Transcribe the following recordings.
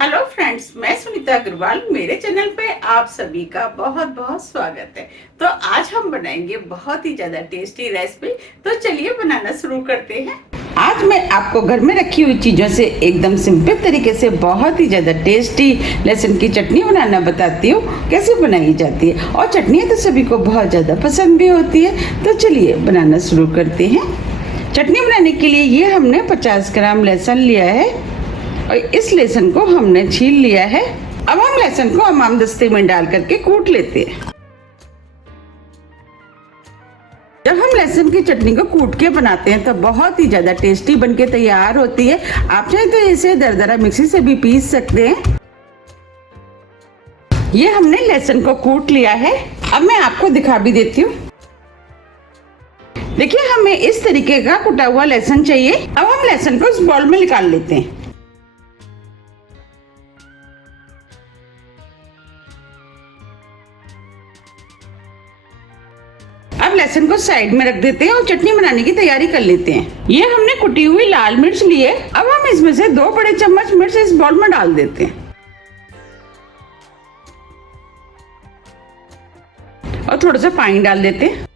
Hello friends, मैं सुनीता अग्रवाल। मेरे channel पे आप सभी का बहुत बहुत स्वागत है। तो आज हम बनाएंगे बहुत ही ज्यादा टेस्टी रेसिपी। तो चलिए बनाना शुरू करते हैं। आज मैं आपको घर में रखी हुई चीजों से एकदम सिंपल तरीके से बहुत ही ज्यादा टेस्टी लहसुन की चटनी बनाना बताती हूँ कैसे बनाई जाती है। और चटनी तो सभी को बहुत ज्यादा पसंद भी होती है। तो चलिए बनाना शुरू करते हैं। चटनी बनाने के लिए ये हमने 50 ग्राम लहसुन लिया है और इस लहसुन को हमने छील लिया है। अब हम लहसुन को हमामदस्ते में डाल करके कूट लेते हैं। जब हम लहसुन की चटनी को कूट के बनाते हैं तो बहुत ही ज्यादा टेस्टी बनके तैयार होती है। आप चाहे तो इसे दरदरा मिक्सी से भी पीस सकते हैं। ये हमने लहसुन को कूट लिया है। अब मैं आपको दिखा भी देती हूँ। देखिए, हमें इस तरीके का कुटा हुआ लहसुन चाहिए। अब हम लहसुन को इस बाउल में निकाल लेते हैं। अब लहसुन को साइड में रख देते हैं और चटनी बनाने की तैयारी कर लेते हैं। ये हमने कुटी हुई लाल मिर्च ली है। अब हम इसमें से 2 बड़े चम्मच मिर्च इस बाउल में डाल देते हैं और थोड़ा सा पानी डाल देते हैं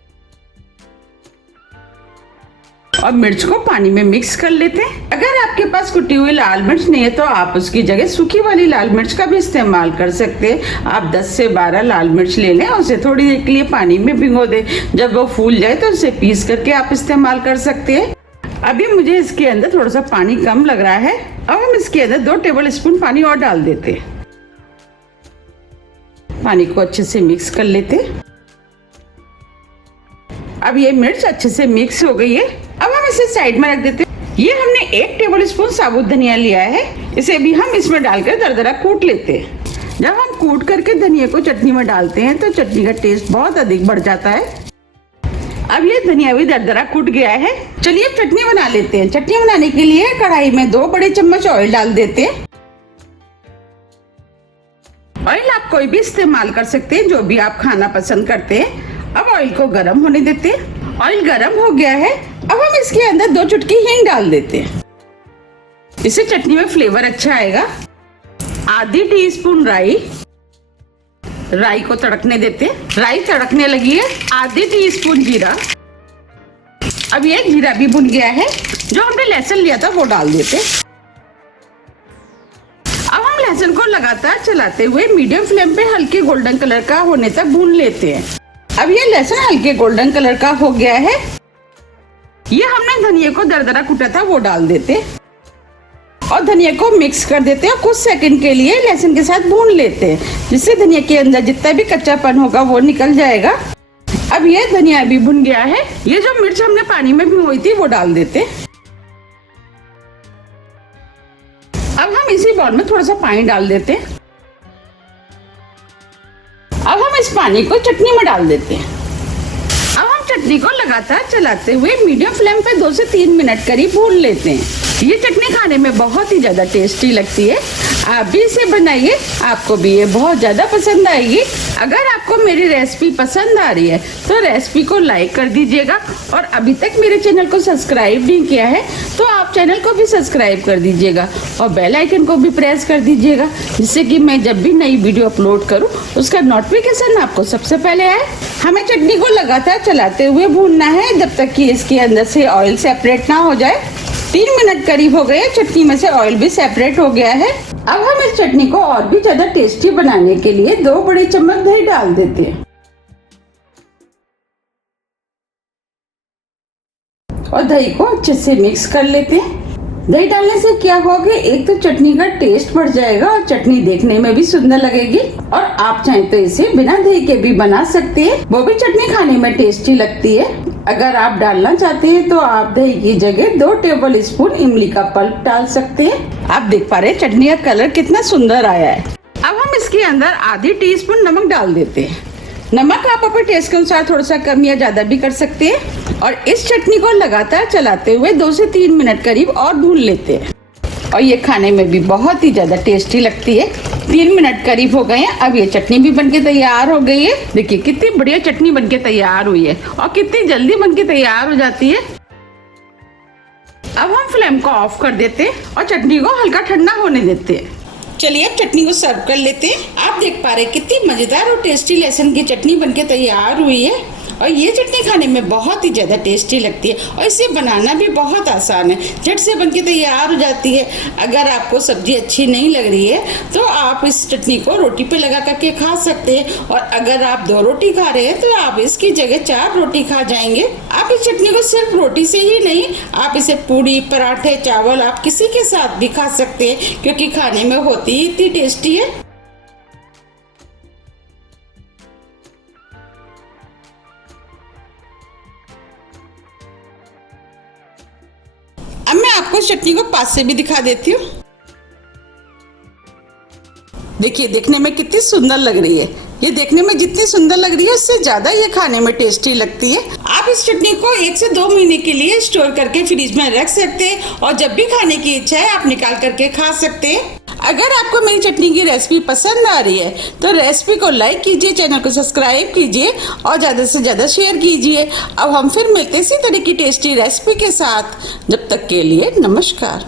और मिर्च को पानी में मिक्स कर लेते हैं। अगर आपके पास कुटी हुई लाल मिर्च नहीं है तो आप उसकी जगह सूखी वाली लाल मिर्च का भी इस्तेमाल कर सकते हैं। आप 10 से 12 लाल मिर्च ले लें और उसे थोड़ी देर के लिए पानी में भिगो दें। जब वो फूल जाए तो उसे पीस करके आप इस्तेमाल कर सकते हैं। अभी मुझे इसके अंदर थोड़ा सा पानी कम लग रहा है। अब हम इसके अंदर 2 टेबल स्पून पानी और डाल देते हैं। पानी को अच्छे से मिक्स कर लेते हैं। अब ये मिर्च अच्छे से मिक्स हो गई है। अब हम इसे साइड में रख देते हैं। ये हमने 1 टेबल स्पून साबुत धनिया लिया है। इसे भी हम इसमें डालकर दरदरा कूट लेते हैं। जब हम कूट करके धनिया को चटनी में डालते हैं तो चटनी का टेस्ट बहुत अधिक बढ़ जाता है। अब ये धनिया भी दरदरा कूट गया है। चलिए चटनी बना लेते हैं। चटनी बनाने के लिए कढ़ाई में 2 बड़े चम्मच ऑयल डाल देते हैं। ऑयल आप कोई भी इस्तेमाल कर सकते हैं, जो भी आप खाना पसंद करते हैं। अब ऑयल को गर्म होने देते हैं। ऑयल गर्म हो गया है। अब हम इसके अंदर 2 चुटकी हींग डाल देते हैं। इससे चटनी में फ्लेवर अच्छा आएगा। आधी टीस्पून राई को तड़कने देते हैं। राई तड़कने लगी है। आधी टीस्पून जीरा। अब ये जीरा भी भुन गया है। जो हमने लहसुन लिया था वो डाल देते हैं। अब हम लहसुन को लगातार चलाते हुए मीडियम फ्लेम पे हल्के गोल्डन कलर का होने तक भून लेते हैं। अब ये लहसुन हल्के गोल्डन कलर का हो गया है। ये हमने धनिया को दरदरा कूटा था वो डाल देते और धनिया को मिक्स कर देते हैं। कुछ सेकंड के लिए लहसुन के साथ भून लेते हैं, जिससे धनिया के अंदर जितना भी कच्चापन होगा वो निकल जाएगा। अब ये धनिया भी भुन गया है। ये जो मिर्च हमने पानी में भिगोई थी वो डाल देते। अब हम इसी बाउल में थोड़ा सा पानी डाल देते। अब हम इस पानी को चटनी में डाल देते हैं। अब हम चटनी को लगातार चलाते हुए मीडियम फ्लेम पे 2 से 3 मिनट करीब भून लेते हैं। ये चटनी खाने में बहुत ही ज्यादा टेस्टी लगती है। आप भी इसे बनाइए, आपको भी ये बहुत ज्यादा पसंद आएगी। अगर आपको मेरी रेसिपी पसंद आ रही है तो रेसिपी को लाइक कर दीजिएगा और अभी तक मेरे चैनल को सब्सक्राइब नहीं किया है तो आप चैनल को भी सब्सक्राइब कर दीजिएगा और बेल आइकन को भी प्रेस कर दीजिएगा, जिससे कि मैं जब भी नई वीडियो अपलोड करूं उसका नोटिफिकेशन आपको सबसे पहले आए। हमें चटनी को लगातार चलाते हुए भूनना है जब तक कि इसके अंदर से ऑयल सेपरेट ना हो जाए। 3 मिनट करीब हो गए। चटनी में से ऑयल भी सेपरेट हो गया है। अब हम इस चटनी को और भी ज्यादा टेस्टी बनाने के लिए 2 बड़े चम्मच दही डाल देते हैं और दही को अच्छे से मिक्स कर लेते हैं। दही डालने से क्या होगा, एक तो चटनी का टेस्ट बढ़ जाएगा और चटनी देखने में भी सुंदर लगेगी। और आप चाहें तो इसे बिना दही के भी बना सकते हैं, वो भी चटनी खाने में टेस्टी लगती है। अगर आप डालना चाहते हैं तो आप दही की जगह 2 टेबल स्पून इमली का पल्प डाल सकते हैं। आप देख पा रहे हैं चटनी का कलर कितना सुंदर आया है। अब हम इसके अंदर आधी टीस्पून नमक डाल देते हैं। नमक आप अपने टेस्ट के अनुसार थोड़ा सा कम या ज्यादा भी कर सकते हैं। और इस चटनी को लगातार चलाते हुए 2 से 3 मिनट करीब और भून लेते हैं और ये खाने में भी बहुत ही ज्यादा टेस्टी लगती है। 3 मिनट करीब हो गए हैं। अब ये चटनी भी बनके तैयार हो गई है। देखिए कितनी बढ़िया चटनी बनके तैयार हुई है और कितनी जल्दी बनके तैयार हो जाती है। अब हम फ्लेम को ऑफ कर देते हैं और चटनी को हल्का ठंडा होने देते हैं। चलिए अब चटनी को सर्व कर लेते हैं। आप देख पा रहे हैं कितनी मजेदार और टेस्टी लहसुन की चटनी बनके तैयार हुई है और ये चटनी खाने में बहुत ही ज़्यादा टेस्टी लगती है और इसे बनाना भी बहुत आसान है, झट से बनके तैयार हो जाती है। अगर आपको सब्जी अच्छी नहीं लग रही है तो आप इस चटनी को रोटी पे लगा करके खा सकते हैं और अगर आप 2 रोटी खा रहे हैं तो आप इसकी जगह 4 रोटी खा जाएंगे। आप इस चटनी को सिर्फ रोटी से ही नहीं, आप इसे पूड़ी, पराठे, चावल आप किसी के साथ भी खा सकते हैं क्योंकि खाने में होती ही इतनी टेस्टी है। अब मैं आपको चटनी को पास से भी दिखा देती हूँ। देखिए देखने में कितनी सुंदर लग रही है। ये देखने में जितनी सुंदर लग रही है उससे ज्यादा ये खाने में टेस्टी लगती है। आप इस चटनी को 1 से 2 महीने के लिए स्टोर करके फ्रिज में रख सकते हैं और जब भी खाने की इच्छा है आप निकाल करके खा सकते हैं। अगर आपको मेरी चटनी की रेसिपी पसंद आ रही है तो रेसिपी को लाइक कीजिए, चैनल को सब्सक्राइब कीजिए और ज़्यादा से ज़्यादा शेयर कीजिए। अब हम फिर मिलते हैं इसी तरह की टेस्टी रेसिपी के साथ। जब तक के लिए नमस्कार।